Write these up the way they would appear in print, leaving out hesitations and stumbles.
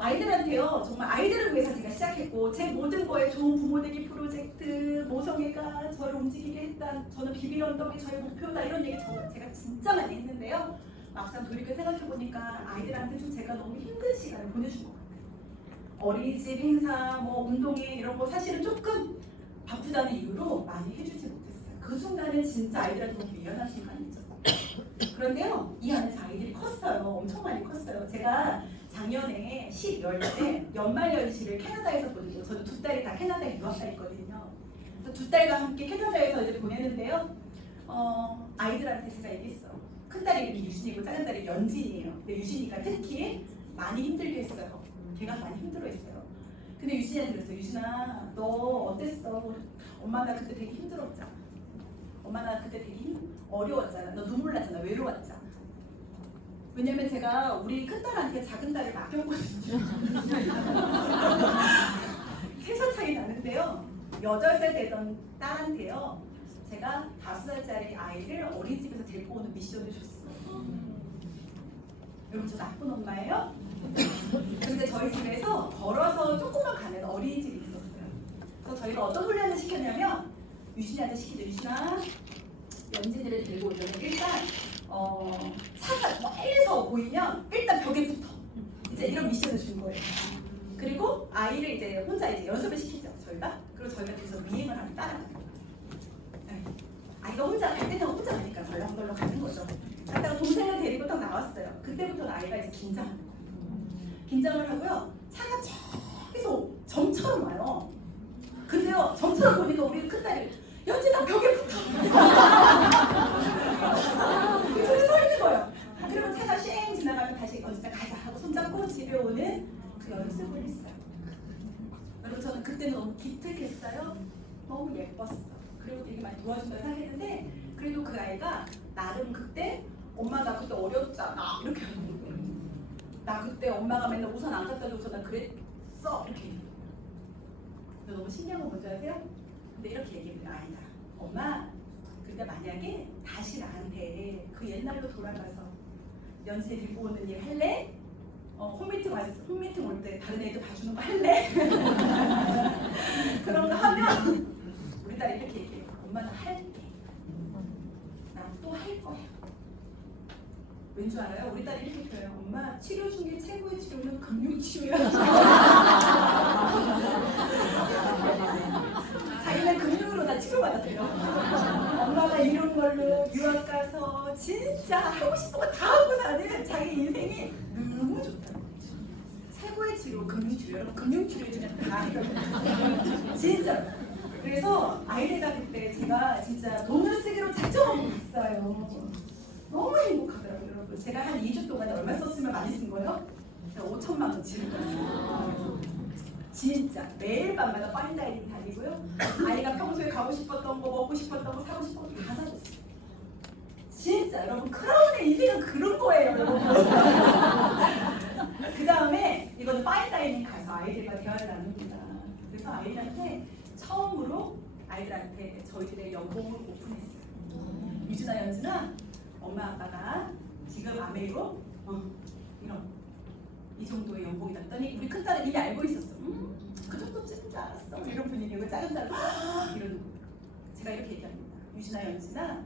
아이들한테요, 정말 아이들을 위해서 제가 시작했고, 제 모든 거에 좋은 부모 되기 프로젝트, 모성애가 저를 움직이게 했다, 저는 비빌 언덕이 저의 목표다, 이런 얘기 제가 진짜 많이 했는데요. 막상 돌이켜 생각해보니까 아이들한테 좀 제가 너무 힘든 시간을 보내준 것 같아요. 어린이집 행사, 뭐 운동회 이런 거 사실은 조금 바쁘다는 이유로 많이 해주지 못했어요. 그 순간은 진짜 아이들한테 너무 미안한 순간이죠. 그런데요, 이 안에서 아이들이 컸어요. 엄청 많이 컸어요. 제가 작년에 12월 때 연말연시를 캐나다에서 보내고, 저는 두 딸이 다 캐나다에 유학 가 있거든요. 두 딸과 함께 캐나다에서 이제 보내는데요. 아이들한테 제가 얘기했어. 큰 딸이 이름이 유진이고 작은 딸이 연진이에요. 근데 유진이가 특히 많이 힘들게 했어요. 걔가 많이 힘들어했어요. 근데 유진이한테 그랬어요. 유진아, 너 어땠어? 엄마 나 그때 되게 힘들었잖아. 엄마 나 그때 되게 어려웠잖아. 너 눈물 났잖아. 외로웠잖아. 왜냐면 제가 우리 큰딸한테 작은딸을 맡겼거든요. 3살 차이 나는데요. 8살 되던 딸한테요, 제가 5살짜리 아이를 어린이집에서 데리고 오는 미션을 줬어요. 여러분, 저 나쁜 엄마예요? 근데 저희 집에서 걸어서 조금만 가면 어린이집이 있었어요. 그래서 저희가 어떤 훈련을 시켰냐면, 유진이한테 시키죠. 유진아, 연진이를 데리고 오면 일단 차가 멀리서 보이면 일단 벽에 붙어. 이제 이런 미션을 준 거예요. 그리고 아이를 이제 혼자 이제 연습을 시키죠, 저희가. 그리고 저희가 계속 미행을 하면 따라가요. 아이가 혼자 갈 때는 혼자 가니까 덜렁덜렁 가는 거죠. 갔다가 동생을 데리고 딱 나왔어요. 그때부터 아이가 이제 긴장하는 거예요. 긴장을 하고요. 차가 저기서 점처럼 와요. 근데요, 점처럼 보니까 우리 큰딸이 연진아 벽에 붙어. 둘이 서 있는 거예요. 그리고 차가 쉥 지나가면 다시 어디다 가자 하고 손잡고 집에 오는 그 연습을 했어요. 여러분, 저는 그때는 너무 기특했어요. 너무 예뻤어. 그리고 되게 많이 도와준다고 생각했는데, 그래도 그 아이가 나름 그때 엄마 나 그때 어렸잖아 이렇게 하는 거예요. 나 그때 엄마가 맨날 우산 안 갖다 줘서 나 그랬어 이렇게. 너무 신기한 건 뭔지 아세요? 근데 이렇게 얘기해요. 아니다, 엄마 근데 만약에 다시 나한테 그 옛날로 돌아가서 연세 들고 오는 일 할래? 홈미팅 올 때 다른 애들 봐주는 거 할래? 그런 거 하면 우리 딸이 이렇게 얘기해요. 엄마 나 할게. 나 또 할 거야. 왠 줄 알아요? 우리 딸이 이렇게 표현해요. 엄마, 치료 중에 최고의 치료는 금융치료야. 자기는 금융으로 다 치료받았대요. 엄마가 이런 걸로 유학 가서 진짜 하고 싶은 거 다 하고 사는 자기 인생이 너무 좋다는 거죠. 최고의 치료, 금융치료. 여러분, 금융치료 중에 다 해요. 진짜. 그래서 아이들과 그때 제가 진짜 돈을 쓰기로 작정하고 갔어요. 너무 행복하더라고요, 여러분. 제가 한 2주 동안에 얼마 썼으면 많이 쓴 거예요? 5천만 원 지르고 진짜 매일 밤마다 파인다이닝 다니고요. 아이가 평소에 가고 싶었던 거, 먹고 싶었던 거, 사고 싶었던 거 다 사줬어요. 진짜 여러분, 크라운의 인생은 그런 거예요, 여러분. 그 다음에 이거는 파인다이닝 가서 아이들과 대화를 나눕니다. 그래서 아이들한테 처음으로 아이들한테 저희들의 연봉을 오픈했어요. 유진아, 연진아, 엄마 아빠가 지금 아메이로 이런 이 정도의 연봉이 났더니 우리 큰딸은 이미 알고 있었어. 그 정도쯤인 줄 알았어. 이런 분위기고 작은 딸은 이런. 제가 이렇게 얘기합니다. 유진아, 연진아,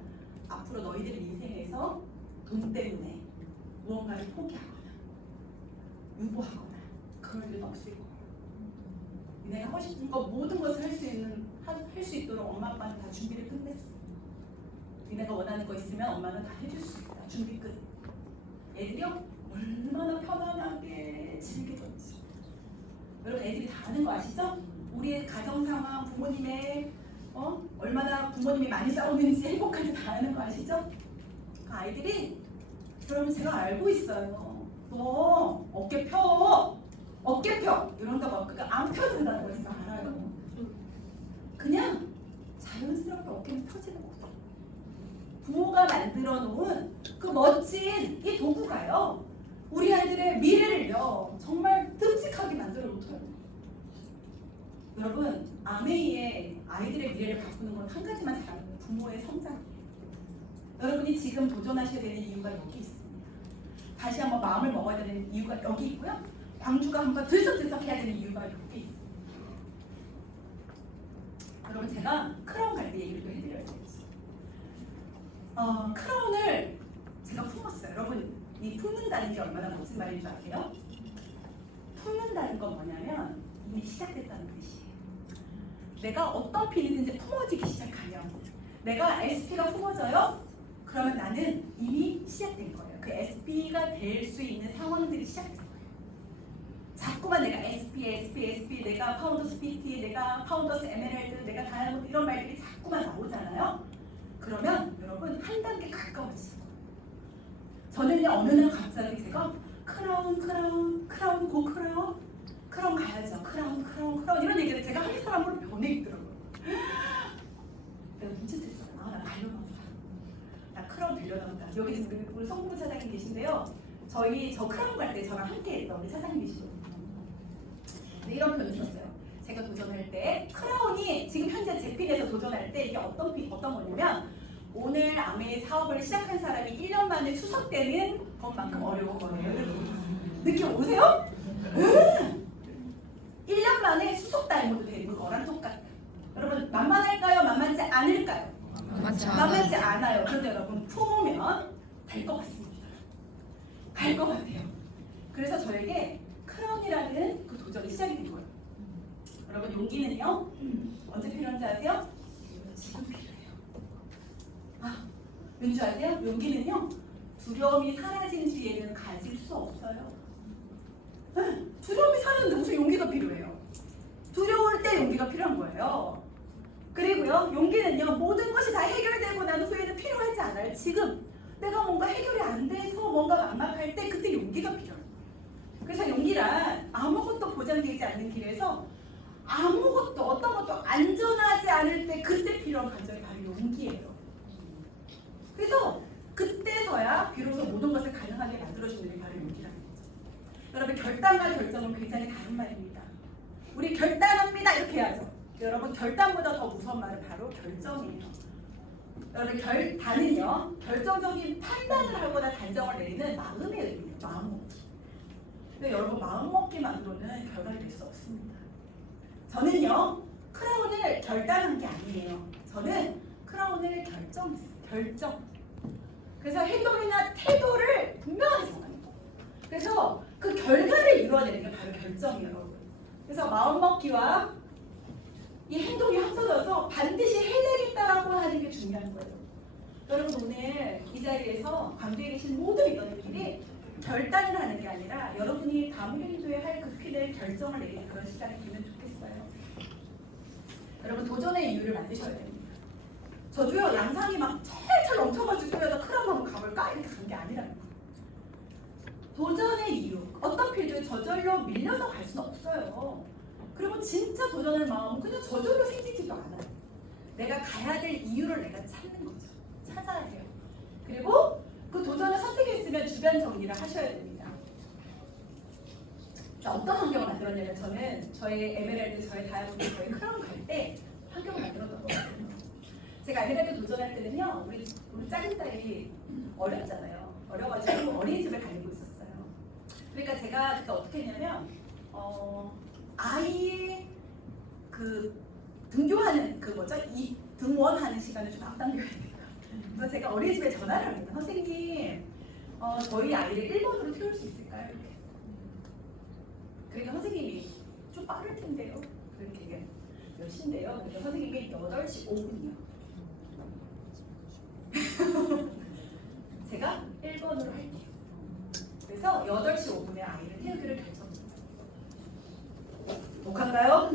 앞으로 너희들 인생에서 돈 때문에 무언가를 포기하거나 유보하거나 그럴 일은 없을 거야. 내가 하고 싶은 거 모든 것을 할 수 있도록 엄마 아빠는 다 준비를 끝냈어. 니네가 원하는 거 있으면 엄마는 다 해줄 수 있다. 준비 끝. 애들이요? 얼마나 편안하게 즐기던지. 여러분, 애들이 다 아는 거 아시죠? 우리의 가정 상황, 부모님의 얼마나 부모님이 많이 싸우는지 행복한지 다 아는 거 아시죠? 그 아이들이, 여러분, 제가 알고 있어요. 너 어깨 펴. 이런다고 그러니까 안 펴진다는 걸 제가 알아요. 그냥 자연스럽게 어깨는 펴지는 거죠. 부모가 만들어 놓은 그 멋진 이 도구가요, 우리 아이들의 미래를요 정말 끔찍하게 만들어 놓더라고요. 여러분, 아메이의 아이들의 미래를 바꾸는 건 한 가지만 잘하는 부모의 성장이에요. 여러분이 지금 도전하셔야 되는 이유가 여기 있습니다. 다시 한번 마음을 먹어야 되는 이유가 여기 있고요. 광주가 한번 들썩들썩해야 되는 이유가 몇 개 있어요. 여러분 제가 크라운 갈 때 얘기를 좀 해드려야 되겠지. 크라운을 제가 품었어요. 여러분 이 품는다는 게 얼마나 멋진 말인 줄 아세요? 품는다는 건 뭐냐면 이미 시작됐다는 뜻이에요. 내가 어떤 필이든지 품어지기 시작하면 내가 SP가 품어져요? 그러면 나는 이미 시작된 거예요. 그 SP가 될 수 있는 상황들이 시작된 거예요. 자꾸만 내가 SP, 내가 파운더스 PT, 내가 파운더스 에메랄드, 내가 다이아몬드 이런 말들이 자꾸만 나오잖아요. 그러면 여러분 한 단계 가까워지죠. 저는요 어느 날 갑자기 제가 크라운 고 크라운 가야죠. 크라운 이런 얘기를 제가 한 사람으로 변해 있더라고요. 내가 눈치챘어요. 나 가려면 나 크라운 빌려나온다. 여기 지금 우리 성부부 차장님 계신데요. 저 크라운 갈 때 저랑 함께 했던 우리 차장님이시거든요. 이런 표현을 썼어요. 제가 도전할 때 크라운이 지금 현재 제필에서 도전할 때 이게 어떤 거냐면 오늘 아메 사업을 시작한 사람이 1년 만에 수석되는 것만큼 어려운 거예요. 느낌 오세요? 1년 만에 수석 다이몬드 되는 거랑 똑같아요. 여러분 만만할까요? 만만치 않을까요? 만만치 않아요. 그런데 여러분 품으면 될 것 같습니다. 갈 것 같아요. 그래서 저에게 크라운이라는 그 도전이 시작이 된 거예요. 여러분 용기는요 언제 필요한지 아세요? 지금 필요해요. 왠지 아세요? 용기는요 두려움이 사라진 뒤에는 가질 수 없어요. 두려움이 사라졌는데 무슨 용기가 필요해요? 두려울 때 용기가 필요한 거예요. 그리고요 용기는요 모든 것이 다 해결되고 난 후에는 필요하지 않아요. 지금 내가 뭔가 해결이 안 돼서 뭔가 막막할 때 그때 용기가 필요해요. 그래서 용기란 아무것도 보장되지 않는 길에서 아무것도 어떤 것도 안전하지 않을 때 그때 필요한 감정이 바로 용기예요. 그래서 그때서야 비로소 모든 것을 가능하게 만들어주는 게 바로 용기라는 거죠. 여러분 결단과 결정은 굉장히 다른 말입니다. 우리 결단합니다 이렇게 해야죠. 여러분 결단보다 더 무서운 말은 바로 결정이에요. 여러분 결단은요 결정적인 판단을 하거나 단정을 내리는 마음의 의미예요. 마음먹기. 근데 여러분 마음먹기만으로는 결과를 낼 수 없습니다. 저는요 크라운을 결단한 게 아니에요. 저는 크라운을 결정했어요. 결정. 그래서 행동이나 태도를 분명하게 정하는 거. 그래서 그 결과를 이루어내는 게 바로 결정이에요, 여러분. 그래서 마음먹기와 이 행동이 합쳐져서 반드시 해내겠다라고 하는 게 중요한 거예요. 여러분 오늘 이 자리에서 광주에 계신 모든 리더님들이 결단을 하는 게 아니라 여러분이 다음 연도에 할 그 필을 결정을 내리는 그런 시간이 되면 좋겠어요. 여러분 도전의 이유를 만드셔야 됩니다. 저도요 양상이 막 철철 넘쳐가지고 나 크라운 한번 가볼까 이렇게 간 게 아니라는 거예요. 도전의 이유 어떤 필도 저절로 밀려서 갈 수는 없어요. 그리고 진짜 도전할 마음은 그냥 저절로 생기지도 않아요. 내가 가야 될 이유를 내가 찾는 거죠. 찾아야 해요. 그리고 그 도전을 선택했으면 주변 정리를 하셔야 됩니다. 자, 어떤 환경을 만들었냐면 저는 저의 에메랄드, 저의 다이아몬드, 저의 크라운 갈 때 환경을 만들었던 거거든요. 제가 에메랄드 도전할 때는요, 우리 작은 딸이 어렸잖아요. 어려가지고 어린이집을 다니고 있었어요. 그러니까 제가 그때 어떻게 했냐면 아이 그 등교하는 그 뭐죠? 이 등원하는 시간을 좀 앞당겨야 돼요. 그래서 제가 어린이집에 전화를 합니다. 선생님, 저희 아이를 1번으로 태울 수 있을까요? 이렇게. 그러니까 선생님이 좀 빠를 텐데요. 그렇게 얘기해요. 몇 시인데요? 그러니까 선생님이 8시 5분이요. 제가 1번으로 할게요. 그래서 8시 5분에 아이를 태우기를 결정합니다. 독한가요?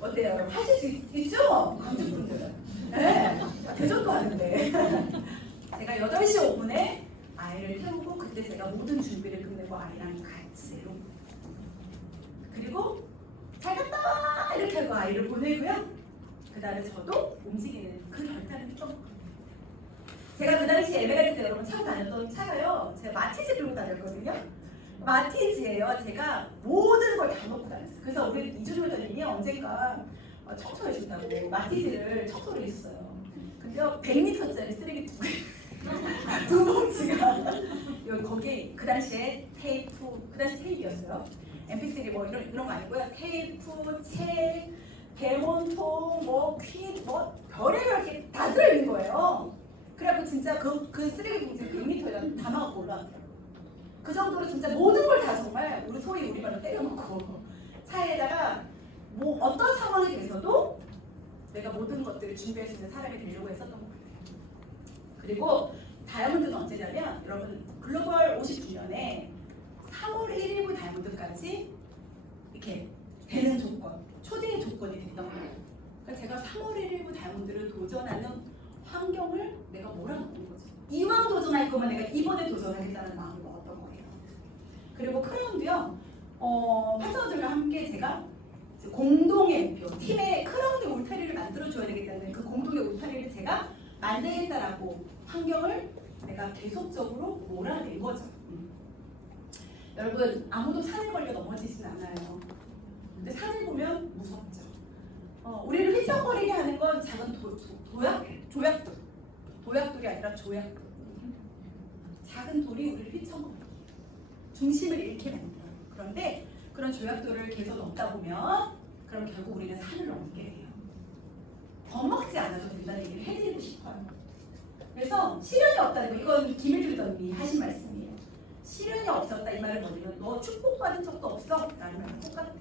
어때요? 여러분? 하실 수 있죠? 강주분들은. 네. 대전도 하는데. 제가 8시 5분에 아이를 태우고 그때 제가 모든 준비를 끝내고 아이랑 같이 내려옵니다. 그리고 잘 갔다 이렇게 하고 아이를 보내고요. 그 다음에 저도 움직이는 그 결단을 좀 제가 그 당시 에메랄드 때 여러분 차고 다녔던 차가요. 제가 마티즈 들고 다녔거든요. 마티즈예요. 제가 모든 걸 다 놓고 다녔어요. 그래서 우리 이준호 회장님이 언젠가 청소해 준다고 마티즈를 청소를 했어요. 근데 100리터짜리 쓰레기 두 봉지가 거기에 우리 그 당시에 테이프, 그 당시 테이프였어요. MP3 뭐 이런 거 아니고요. 테이프, 책, 대본통, 뭐 퀸, 뭐 별의별 게 다 들어있는 거예요. 그래갖고 진짜 그 쓰레기 봉지 100m에다 담아갖고 올라왔더라고요. 그 정도로 진짜 모든 걸 다 정말 우리 소위 우리 말로 때려놓고 차에다가 뭐 어떤 상황이 돼서도 내가 모든 것들을 준비할 수 있는 사람이 되려고 했었던 것 같아요. 그리고 다이아몬드는 언제냐면 여러분 글로벌 50주년에 3월 1일부 다이아몬드까지 이렇게 되는 조건, 초대의 조건이 됐던 거예요. 그러니까 제가 3월 1일부 다이아몬드를 도전하는 환경을 내가 몰아넣는 거죠. 이왕 도전할 거면 내가 이번에 도전하겠다는 마음을 먹었던 거예요. 그리고 크라운도요, 파트너들과 함께 제가 공동의 목표, 팀의 크라운드 울타리를 만들어줘야 되겠다는 그 공동의 울타리를 제가 만들겠다라고 환경을 내가 계속적으로 몰아낸 거죠. 여러분 아무도 산에 걸려 넘어지진 않아요. 근데 산을 보면 무섭죠. 우리를 휘청거리게 하는 건 작은 도약돌이 아니라 조약돌. 작은 돌이 우리를 휘청거리게 중심을 잃게 만들어요. 그런데 그런 조약돌을 계속 넘다 보면 그럼 결국 우리는 산을 넘게 돼요. 겁먹지 않아도 된다는 얘기를 해드리고 싶어요. 그래서 시련이 없다는 거, 이건 김일주 전이 하신 말씀이에요. 시련이 없었다 이 말은 뭐냐면 너 축복받은 적도 없어 라는 말과 똑같아요.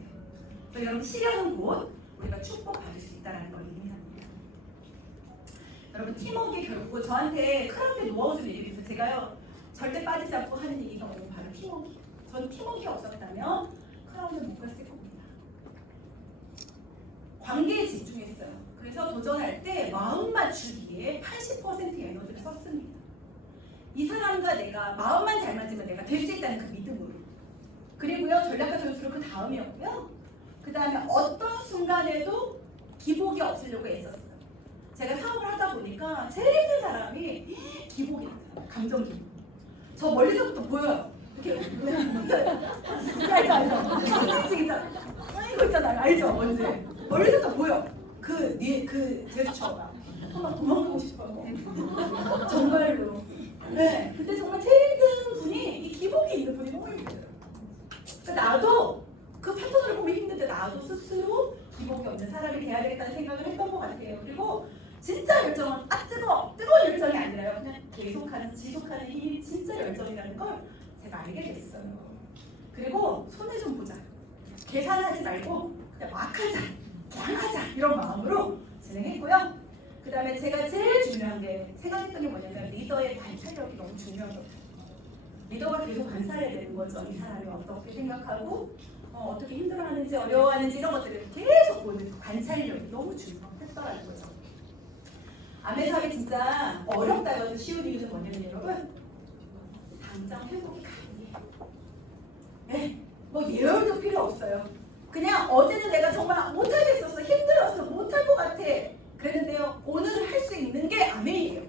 그래서 여러분 시련은 곧 우리가 축복받을 수 있다는 걸 의미합니다. 여러분 팀워크가 결국 저한테 크라운드에 노하우를 얘기해서 제가요 절대 빠지지 않고 하는 얘기가 뭐냐면 바로 팀워크. 전 팀워크가 없었다면 크라운드 못 갔을 겁니다. 관계에 집중했어요. 그래서 도전할 때 마음 맞추기에 80%의 에너지를 썼습니다. 이 사람과 내가 마음만 잘 맞으면 내가 될 수 있다는 그 믿음으로. 그리고요 전략과 전술은 그 다음이었고요. 그 다음에 어떤 순간에도 기복이 없으려고 애썼어요. 제가 사업을 하다 보니까 제일 힘든 사람이 기복이 나타나요. 감정 기복. 저 멀리서부터 보여요. 이렇게 이거 있잖아요. 알죠? 뭔지. 멀리서부터 보여. 그 제스처가 막 도망가고 싶어요. 정말로. 네. 근데 정말 제일 힘든 분이 이 기복이 있는 분이 너무 힘들어요. 그러니까 나도 그 파트너를 보면 힘든데 나도 스스로 기복이 없는 사람이 돼야 되겠다는 생각을 했던 것 같아요. 그리고 진짜 열정은 뜨거운 열정이 아니라요. 그냥 계속하는 지속하는 힘이 진짜 열정이라는 걸 제가 알게 됐어요. 그리고 손해 좀 보자. 계산하지 말고 그냥 막 하자. 그냥 하자. 이런 마음으로 진행했고요. 그 다음에 제가 제일 중요한 게 생각했던 게 뭐냐면 리더의 관찰력이 너무 중요하거든요. 리더가 계속 관찰해야 되는 거죠. 이 사람이 어떻게 생각하고 어떻게 힘들어하는지 어려워하는지 이런 것들을 계속 보는 관찰력이 너무 중요했더라는 거죠. 암에서하기 진짜 어렵다고 쉬운 이유는 뭐냐면 여러분 당장 회복이 가능해요. 네, 뭐 예열도 필요 없어요. 그냥 어제는 내가 정말 못하겠었어. 힘들었어. 못할 것 같아. 그랬는데요. 오늘은 할 수 있는 게 암이에요.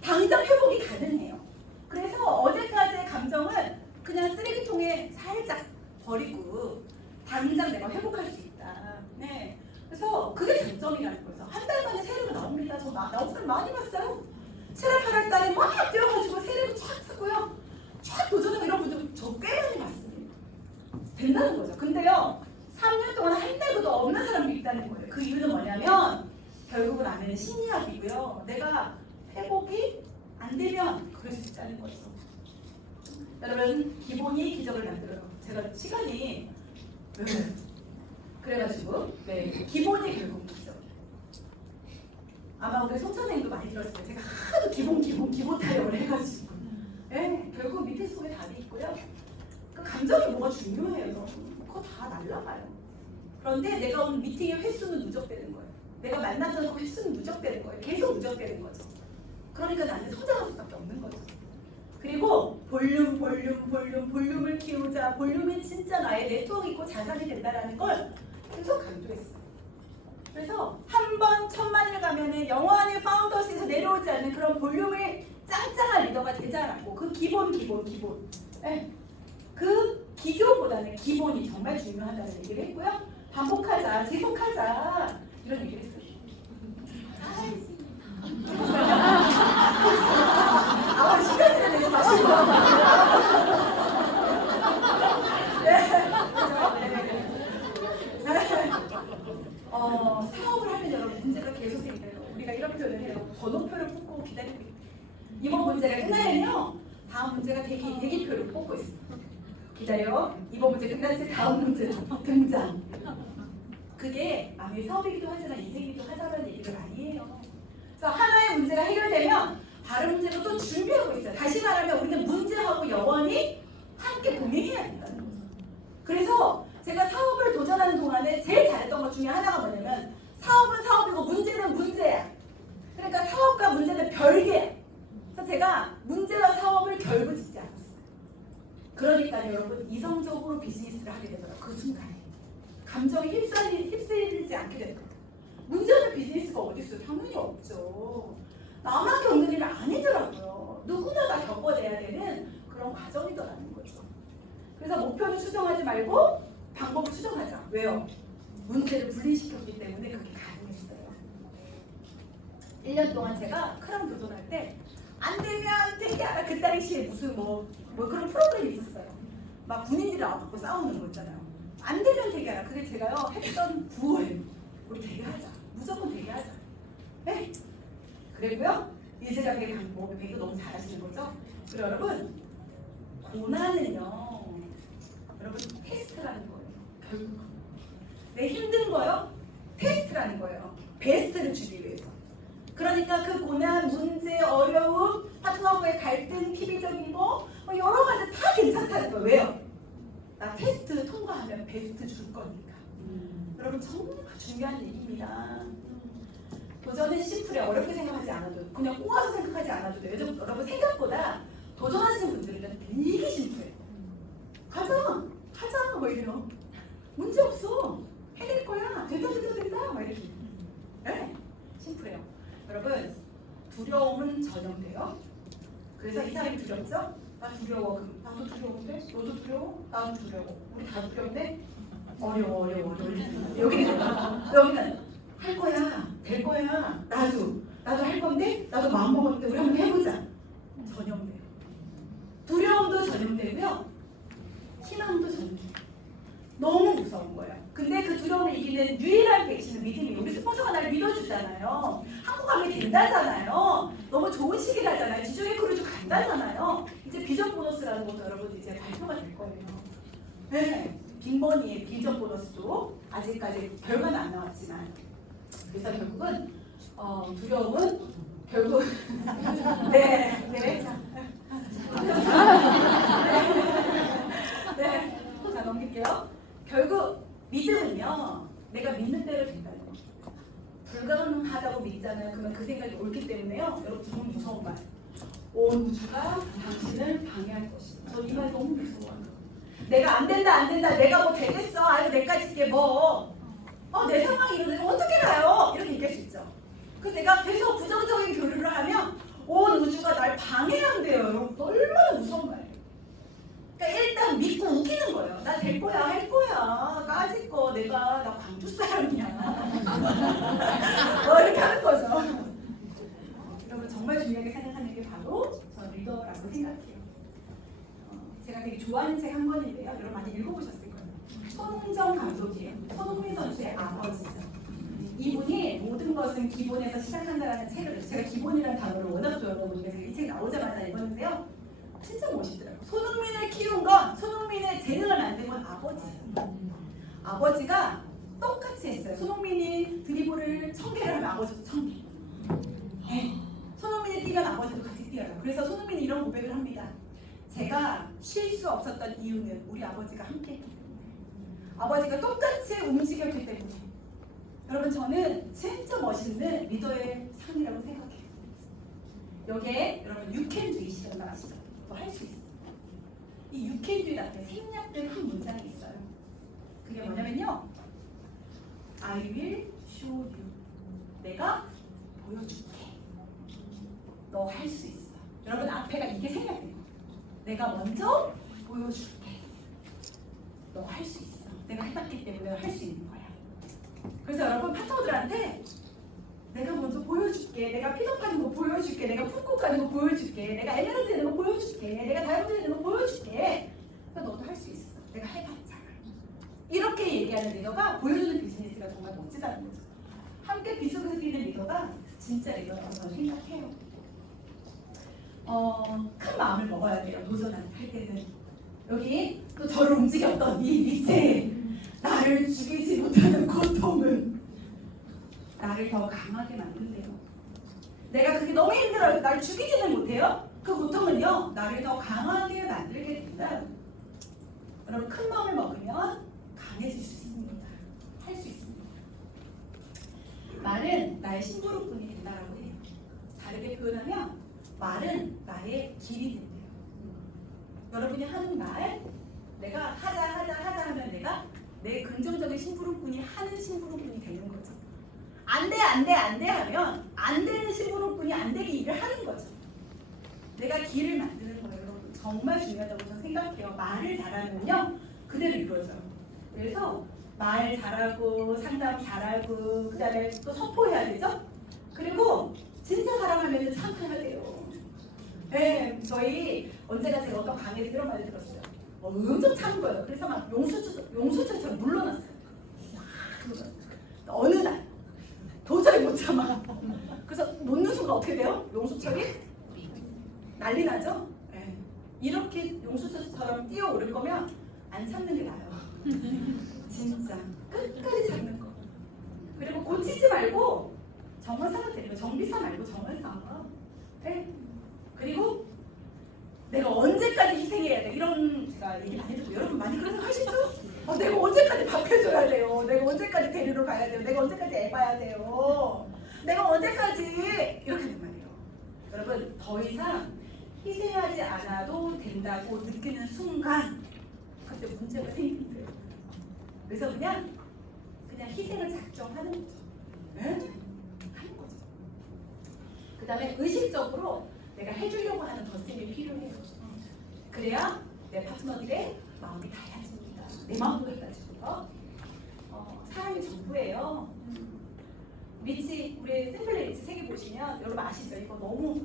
당장 회복이 가능해요. 그래서 어제까지의 감정은 그냥 쓰레기통에 살짝 버리고 당장 내가 회복할 수 있다. 네. 그래서 그게 장점이라는 거죠. 한 달 만에 세례가 나옵니다. 저 나옵을 많이 봤어요. 7월 8월 달에 막 뛰어가지고 세례를 쫙 탔고요. 쫙 도전하고 이런 분들 저 꽤 많이 봤습니다. 된다는 거죠. 근데요. 3년 동안 한 달도 없는 사람도 있다는 거예요. 그 이유는 뭐냐면 결국은 안에는 심리학이고요. 내가 회복이 안 되면 그럴 수 있다는 거죠. 여러분 기본이 기적을 만들어요. 제가 시간이 그래가지고 기본이 결국 기적. 아마 우리 송천행도 많이 들었을 거예요. 제가 하도 기본 타령을 해가지고 결국 밑에 속에 답이 있고요. 그 감정이 뭐가 중요해요. 그거 다 날라가요. 그런데 내가 오늘 미팅의 횟수는 누적되는 거예요. 내가 만났던 그 횟수는 누적되는 거예요. 계속 누적되는 거죠. 그러니까 나는 성장할 수밖에 없는 거죠. 그리고 볼륨을 키우자. 볼륨이 진짜 나의 네트워크 있고 자산이 된다는 걸 계속 강조했어요. 그래서 한 번 1000만을 가면은 영원히 파운더스에서 내려오지 않는 그런 볼륨을 짱짱한 리더가 되자라고 그 기본. 네. 그 기교보다는 기본이 정말 중요하다는 얘기를 했고요. 반복하자, 지속하자 이런 얘기를 했어요. 시간이 내지 마시고 이번 문제가 끝나면요 다음 문제가 대기표를 뽑고 있어. 기다려. 이번 문제 끝났지 다음 문제 등장. 그게 아무리 사업이기도 하지만 인생이기도 하다는 얘기를 많이 해요. 그래서 하나의 문제가 해결되면 다른 문제도 또 준비하고 있어요. 다시 말하면 우리는 문제하고 영원히 함께 동행해야 된다는 거죠. 그래서 제가 사업을 도전하는 동안에 제일 잘했던 것 중에 하나가 뭐냐면 사업은 사업이고 문제는 문제야. 그러니까 사업과 문제는 별개. 그래서 제가 문제와 사업을 결부짓지 않았어요. 그러니까 여러분 이성적으로 비즈니스를 하게 되더라고요. 그 순간에 감정이 휩쓸리지 않게 되더라고요. 문제 없는 비즈니스가 어디 있어요? 당연히 없죠. 나만 겪는 일은 아니더라고요. 누구나 다 겪어내야 되는 그런 과정이더라는 거죠. 그래서 목표는 수정하지 말고 방법을 수정하자. 왜요? 문제를 분리시켰기 때문에 그게 가능했어요. 1년 동안 제가 크라운 도전할 때 안 되면 되게 알아. 그 당시에 무슨 뭐 그런 프로그램이 있었어요. 막 군인들이 와갖고 싸우는 거 있잖아요. 안 되면 되게 알아. 그게 제가요 했던 구호예요. 우리 되게 하자. 무조건 되게 하자. 네? 그리고요 이재작의 방법, 배그 너무 잘하시는 거죠? 그리고 여러분 고난은요 여러분 테스트라는 거예요. 결국 내 힘든 거요 테스트라는 거예요. 베스트를 주기 위해서. 그러니까 그 고난, 문제, 어려움, 파트너와의 갈등, 피비적인 거 여러 가지 다 괜찮다는 거예요. 왜요? 나 테스트 통과하면 베스트 줄 거니까. 여러분 정말 중요한 얘기입니다. 도전은 심플해. 어렵게 생각하지 않아도 그냥 꼬아서 생각하지 않아도 돼요. 여러분 생각보다 도전하시는 분들은 되게 심플해요. 가자 뭐 이래요. 문제 없어. 해낼 거야. 된다 막 이렇게. 네? 심플해요. 여러분 두려움은 전염돼요. 그래서 이 사람이 두렵죠? 나 두려워. 그럼 나도 두려운데? 너도 두려워? 나도 두려워. 우리 다 두려운데? 어려워. 여기는 할 거야. 될 거야. 나도 할 건데? 나도 마음 먹었는데 우리 한번 해보자. 전염돼요. 두려움도 전염되고요. 희망도 전염돼요. 너무 무서운 거예요. 근데 그 두려움을 이기는 유일한 백신은 믿음이에요. 우리 스폰서가 나를 믿어주잖아요. 한국 가면 된다잖아요. 너무 좋은 시기라잖아요. 지중해 크루즈 간다잖아요. 이제 비전 보너스라는 것도 여러분 이제 발표가 될 거예요. 네, 빅머니의 비전 보너스도 아직까지 결과는 안 나왔지만 그래서 결국은 두려움은 결국 네. 자 넘길게요. 결국 믿음은요 내가 믿는 대로 된다는 거. 불가능하다고 믿잖아요. 그러면 그 생각이 옳기 때문에요. 여러분 정말 무서운 말. 온 우주가 당신을 방해할 것이다. 저 이 말 너무 무서워요. 내가 안 된다. 내가 뭐 되겠어. 아이고 내까지 이게 뭐. 내 상황이 이러는데 어떻게 가요? 이렇게 얘기할 수 있죠. 그래서 내가 계속 부정적인 교류를 하면 온 우주가 날 방해한대요. 여러분 얼마나 무서운 말이에요. 그러니까 일단 믿고 우기는 거예요. 나 될 거야, 할 거야. 까짓 거 나 광주 사람이야. 이렇게 하는 거죠. 여러분 정말 중요하게 생각하는 게 바로 저 리더라고 생각해요. 제가 되게 좋아하는 책 한 권인데요. 여러분 많이 읽어보셨을 거예요. 손흥정 감독이에요. 손흥민 선수의 아버지죠. 이분이 모든 것은 기본에서 시작한다라는 책을 제가 기본이라는 단어를 워낙 좋아하거든요. 그래서 이 책 나오자마자 읽었는데요. 진짜 멋있더라고요. 손흥민을 키운 건 손흥민의 재능을 만든 건 아버지예요. 아버지가 똑같이 했어요. 손흥민이 드리블을 1000개를 하면 아버지도 1000개. 네. 손흥민이 뛰면 아버지도 같이 뛰어요. 그래서 손흥민이 이런 고백을 합니다. 제가 쉴 수 없었던 이유는 우리 아버지가 함께 했기 때문에. 아버지가 똑같이 움직였기 때문에. 여러분 저는 진짜 멋있는 리더의 상이라고 생각해요. 여기에 여러분 You can do it이라는 말 아시죠? 너 할 수 있어. 이 You can do it 앞에 생략된 한 문장이 있어요. 그게 뭐냐면요. I will show you. 내가 보여줄게. 너 할 수 있어. 여러분 앞에가 이게 생략돼요. 내가 먼저 보여줄게. 너 할 수 있어. 내가 해봤기 때문에 할 수 있는 거야. 그래서 여러분 파트너들한테 내가 먼저 보여줄게. 내가 픽업하는 거 보여줄게. 내가 풀꽃 가는 거 보여줄게. 내가 에메랄드 되는 거 보여줄게. 내가 다이아몬드 되는 거 보여줄게. 그러니까 너도 할 수 있어. 내가 해봤잖아. 이렇게 얘기하는 리더가 보여주는 비즈니스가 정말 멋지다는 거죠. 함께 비속에서 뛰는 리더가 진짜 리더라고 저는 생각해요. 큰 마음을 먹어야 돼요. 도전할 때는. 여기 또 저를 움직였던 이 밑에 나를 죽이지 못하는 고통은 나를 더 강하게 만든대요. 내가 그게 너무 힘들어요. 나를 죽이지는 못해요. 그 고통은요, 나를 더 강하게 만들게 된다. 여러분, 큰 마음을 먹으면 강해질 수 있습니다. 할 수 있습니다. 말은 나의 심부름꾼이 된다라고 해요. 다르게 표현하면 말은 나의 길이 된대요. 여러분이 하는 말, 내가 하자 하면 내가 내 긍정적인 심부름꾼이 하는 심부름꾼이 되는 거죠. 안 돼 하면 안 되는 심부름꾼이 안 되게 일을 하는 거죠. 내가 길을 만드는 거예요. 여러분, 정말 중요하다고 저는 생각해요. 말을 잘하면요, 그대로 이루어져요. 그래서 말 잘하고 상담 잘하고 그다음에 또 선포해야 되죠. 그리고 진짜 사랑하면 참아야 돼요. 네, 저희 언제가 제가 어떤 강의에서 이런 말을 들었어요. 엄청 참은 거예요. 그래서 막 용수철처럼 물러났어요. 어느 날 도저히 못 참아. 그래서 놓는 순간 어떻게 돼요? 용수철이 난리 나죠? 네. 이렇게 용수철처럼 뛰어오를 거면 안 참는 게 나아요. 진짜 끝까지 참는 거. 그리고 고치지 말고 정말 사과드리고 정비사 말고 정말 사과. 네. 그리고 내가 언제까지 희생해야 돼? 이런 제가 얘기 많이 듣고 여러분 많이 그런 거 하시죠? 내가 언제까지 밥 해줘야 돼요? 내가 언제까지 데리러 가야 돼요? 내가 언제까지 애 봐야 돼요? 내가 언제까지 이렇게 하는 말이에요. 여러분, 더 이상 희생하지 않아도 된다고 느끼는 순간 그때 문제가 생긴대요. 그래서 그냥 희생을 작정하는 거죠. 네? 하는 거죠. 그 다음에 의식적으로 내가 해주려고 하는 덧셈이 필요해요. 그래야 내 파트너들의 마음이 달라집니다. 내 마음도 달라지고요. 사람이 전부예요. 우리 샘플레 리치 책에 보시면 여러분 아시죠? 이거 너무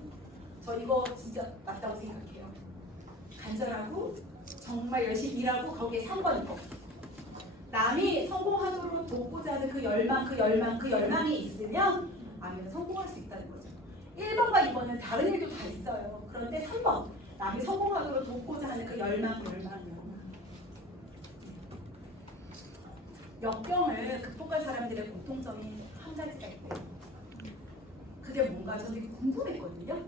저 이거 진짜 맞다고 생각해요. 간절하고 정말 열심히 일하고 거기에 3번 거. 남이 성공하도록 돕고자 하는 그 열망이 있으면 아면 성공할 수 있다는 거죠. 1번과 2번은 다른 일도 다 있어요. 그런데 3번 남이 성공하도록 돕고자 하는 그 열망이요. 역경을 극복한 사람들의 공통점이 한 가지가 있대요. 그게 뭔가 저는 되게 궁금했거든요.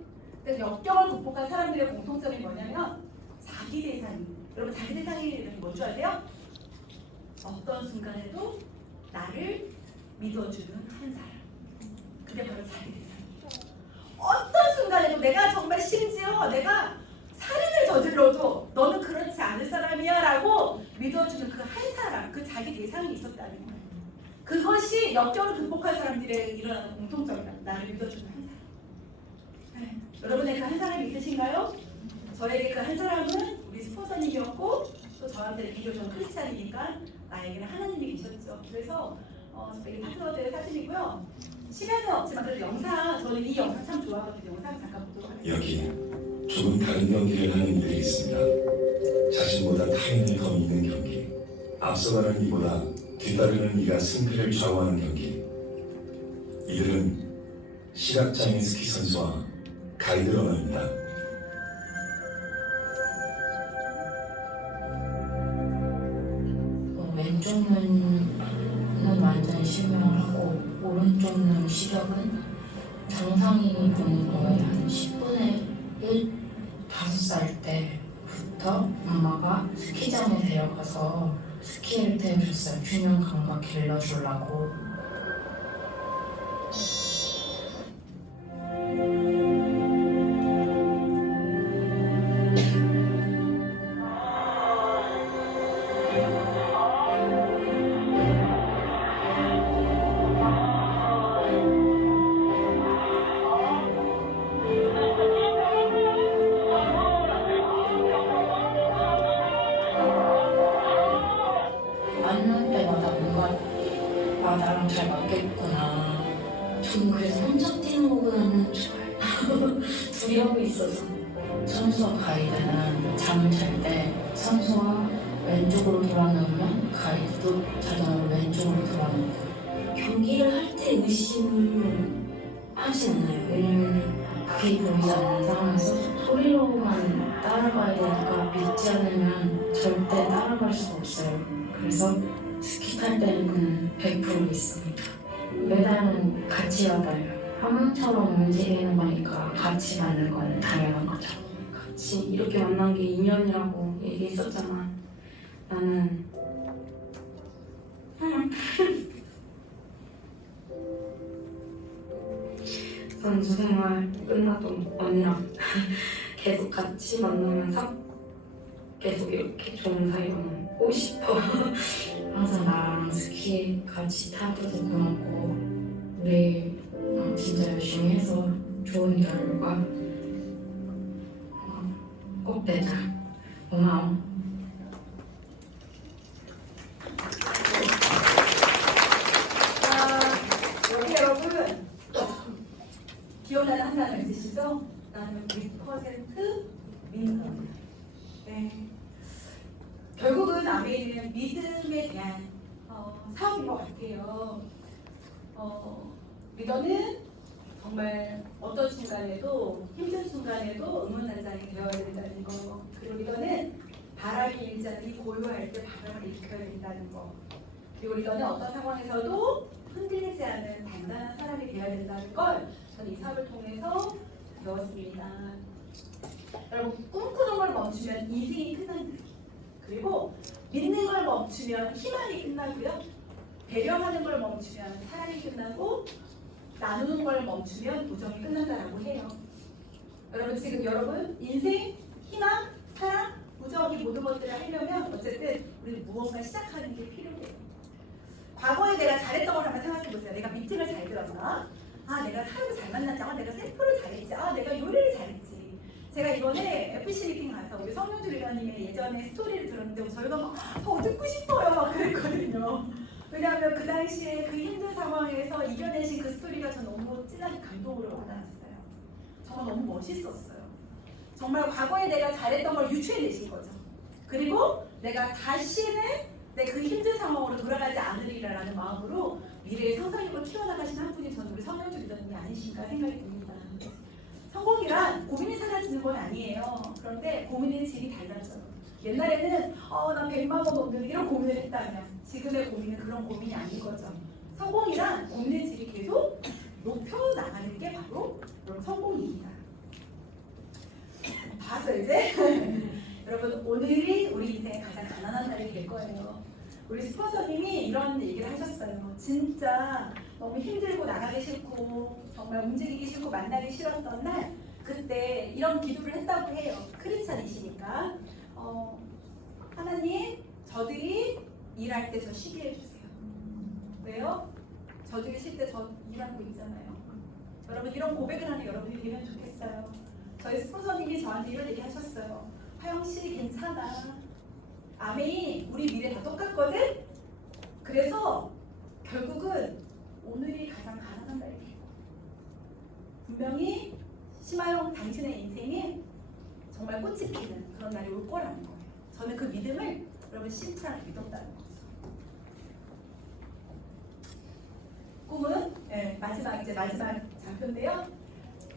그래서 역경을 극복한 사람들의 공통점이 뭐냐면 자기 대상이. 여러분, 자기 대상이 뭔 줄 아세요? 어떤 순간에도 나를 믿어주는 한 사람. 그게 바로 자기 대상이에요. 어떤 순간에도 내가 정말 심지어 내가 살인을 저질러도 너는 그렇지 않을 사람이야 라고 믿어주는 그 한 사람, 그 자기 대상이 있었다는 거예요. 그것이 역경을 극복한 사람들의 일어나는 공통점이다. 나를 믿어주는 한 사람. 네. 여러분의 그 한 사람이 있으신가요? 저에게 그 한 사람은 우리 스폰서님이었고 또 저한테 비교 전 크리스찬이니까 나에게는 하나님이 계셨죠. 그래서 저희 파트너들의 사진이고요. 시간은 없지만 그래도 저는 이 영상 참 좋아하거든요. 영상 잠깐 보도록 하겠습니다. 여기 조금 다른 경기를 하는 이들이 있습니다. 자신보다 타인을 더 믿는 경기, 앞서가는 이보다 뒤따르는 이가 승패를 좌우하는 경기. 이들은 시각장애인 스키 선수와 가이드 러너입니다. 왼쪽 눈은 완전 실명하고 오른쪽 눈 시력은 정상이 보는 거에 한 10분의 1? 5살 때부터 엄마가 스키장에 데려가서 스키를 태워줬어요. 균형 감각 길러주려고. 앉는 때마다 뭔가 나랑 잘 맞겠구나. 전 그래서 혼자 뛰는 거보다는 두려움이 있어서. 선수와 가이드는 잠을 잘 때 선수와 왼쪽으로 돌아누우면 가이드도 자동으로 왼쪽으로 돌아누고. 경기를 할 때 의심을 하지 않나요? 왜냐면 앞이 보이지 않는 상황에서 소리로만 따라가야 되니까 믿지 않으면 절대 따라갈 수 없어요. 그래서 스키 탈 때는 100% 믿습니다. 메달은 같이 받아요. 화물처럼 움직이는 거니까 같이 받는 건 당연한 거죠. 같이 이렇게 만난 게 인연이라고 얘기했었잖아. 나는 선수 생활 끝나도 언니랑 계속 같이 만나면서 계속 이렇게 좋은 사이로는 싶어. 항상 나랑 스키 같이 타줘서 고맙고 우리 진짜 열심히 해서 좋은 결과 꼭 내자. 고마워. 여기 여러분 기억나는 한 단어 있으시죠? 나는 100% 믿는 겁니다. 네. 결국은 아메이는 믿음에 대한 사업인 것 같아요. 리더는 정말 어떤 순간에도 힘든 순간에도 응원단장이 되어야 된다는 거. 그리고 리더는 바람이 일지 않으니 고요할 때 바람을 일으켜야 된다는 거. 그리고 리더는 어떤 상황에서도 흔들리지 않은 단단한 사람이 되어야 된다는 걸 저는 이 사업을 통해서 배웠습니다. 여러분 꿈꾸는 걸 멈추면 인생이 끝난다. 그리고 믿는 걸 멈추면 희망이 끝나고요. 배려하는 걸 멈추면 사랑이 끝나고 나누는 걸 멈추면 우정이 끝난다라고 해요. 여러분 지금 여러분 인생, 희망, 사랑, 우정 이 모든 것들을 하려면 어쨌든 우리 무언가 시작하는 게 필요해요. 과거에 내가 잘했던 걸 한번 생각해보세요. 내가 미팅을 잘 들었나? 아 내가 사람을 잘 만났지. 아 내가 셀프를 잘했지. 아 내가 요리를 잘했지. 제가 이번에 FC 미팅 가서 우리 성명주 리더님의 예전에 스토리를 들었는데 저희가 막 더 듣고 싶어요 막 그랬거든요. 왜냐하면 그 당시에 그 힘든 상황에서 이겨내신 그 스토리가 저 너무 찐하게 감동으로 와닿았어요. 정말 너무 멋있었어요. 정말 과거에 내가 잘했던 걸 유추해내신 거죠. 그리고 내가 다시는 내 그 힘든 상황으로 돌아가지 않으리라는 마음으로 미래의 상상력을 키워나가신 한 분이 저는 우리 성명주 리더님이 아니신가 생각이 듭니다. 성공이란 고민이 사라지는 건 아니에요. 그런데 고민의 질이 달라져요. 옛날에는 난 100만 원 없는 이런 고민을 했다면 지금의 고민은 그런 고민이 아닌 거죠. 성공이란 고민의 질이 계속 높여나가는 게 바로 그런 성공입니다. 봤어요 이제? 여러분 오늘이 우리 인생의 가장 가난한 날이 될 거예요. 우리 스폰서님이 이런 얘기를 하셨어요. 진짜 너무 힘들고 나가기 싫고 정말 움직이기 싫고 만나기 싫었던 날 그때 이런 기도를 했다고 해요. 크리스찬이시니까 하나님 저들이 일할 때 저 쉬게 해주세요. 왜요? 저들이 쉴 때 저 일하고 있잖아요. 여러분 이런 고백을 하는 여러분이 되면 좋겠어요. 저희 스폰서님이 저한테 이런 얘기 하셨어요. 하영씨 괜찮아. 아메이 우리 미래 다 똑같거든? 그래서 결국은 오늘이 가장 가난한 날이에요. 분명히 심하영 당신의 인생에 정말 꽃이 피는 그런 날이 올 거라는 거예요. 저는 그 믿음을 여러분 심플하게 믿었다는 거죠. 꿈은 마지막 장표인데요.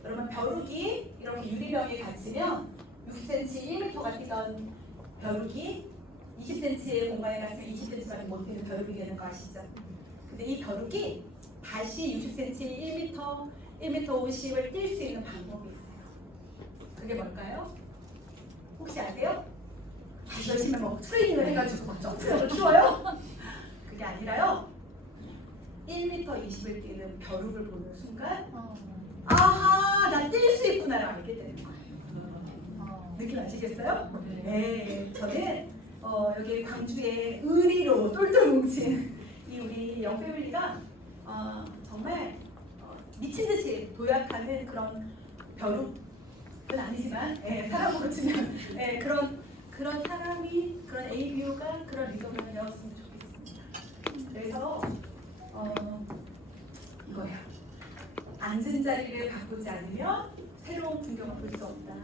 여러분 벼룩이 이렇게 유리병에 갇히면 60cm 1m가 뛰던 벼룩이 20cm의 공간에 갇히면 20cm밖에 못 뛰는 벼룩이 되는 거 아시죠? 근데 이 벼룩이 다시 60cm 1m 50을 뛸 수 있는 방법이 있어요. 그게 뭘까요? 혹시 아세요? 열심히 막 트레이닝을 해가지고 막 점프력을 키워요? 그게 아니라요. 1m 20을 뛰는 벼룩을 보는 순간 아하 난 뛸 수 있구나를 알게 되는 거예요. 느낌 아시겠어요? 네, 저는 여기 광주에 의리로 똘똘 뭉친 이 우리 영패밀리가 정말 미친 듯이 도약하는 그런 벼룩은 아니지만 사람으로 치면 그런 사람이 그런 ABO가 그런 리더가 되었으면 좋겠습니다. 그래서 이거예요. 앉은 자리를 바꾸지 않으면 새로운 풍경을 볼 수 없다.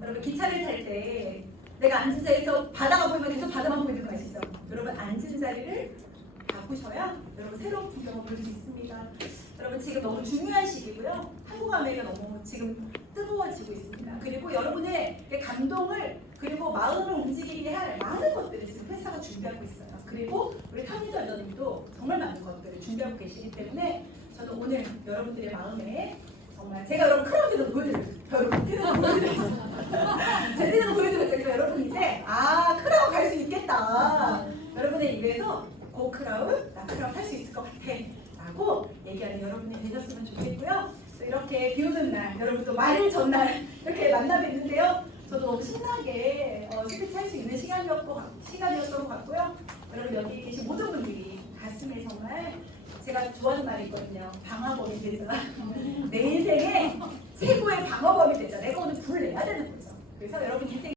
여러분 기차를 탈 때 내가 앉은 자리에서 바다가 보이면 계속 바다만 보이는 거 아시죠? 여러분 앉은 자리를 바꾸셔야 여러분 새로운 풍경을 볼 수 있습니다. 여러분 지금 너무 중요한 시기고요. 한국 아메리카 너무 지금 뜨거워지고 있습니다. 그리고 여러분의 감동을 그리고 마음을 움직이게 할 많은 것들을 지금 회사가 준비하고 있어요. 그리고 우리 탐리전너님도 정말 많은 것들을 준비하고 계시기 때문에 저는 오늘 여러분들의 마음에 정말 제가 여러분 크라우드도 보여드렸어요. 여러분 크라우드 보여드렸어요. 제대로 보여드렸어요. 여러분 이제 크라우드 갈 수 있겠다. 여러분의 입에서 고 크라우드, 나 크라우드 할 수 있을 것 같아 라고 얘기하는 여러분이 되셨으면 좋겠고요. 또 이렇게 비 오는 날 여러분 또 말일 전날 이렇게 만나 뵙는데요. 저도 너무 신나게 스피치 할 수 있는 시간이었던 것 같고요. 여러분 여기 계신 모든 분들이 가슴에 정말 제가 좋아하는 말이 있거든요. 방화범이 되잖아. 내 인생의 최고의 방화범이 되잖아. 내가 오늘 불을 내야 되는 거죠. 그래서 여러분 인생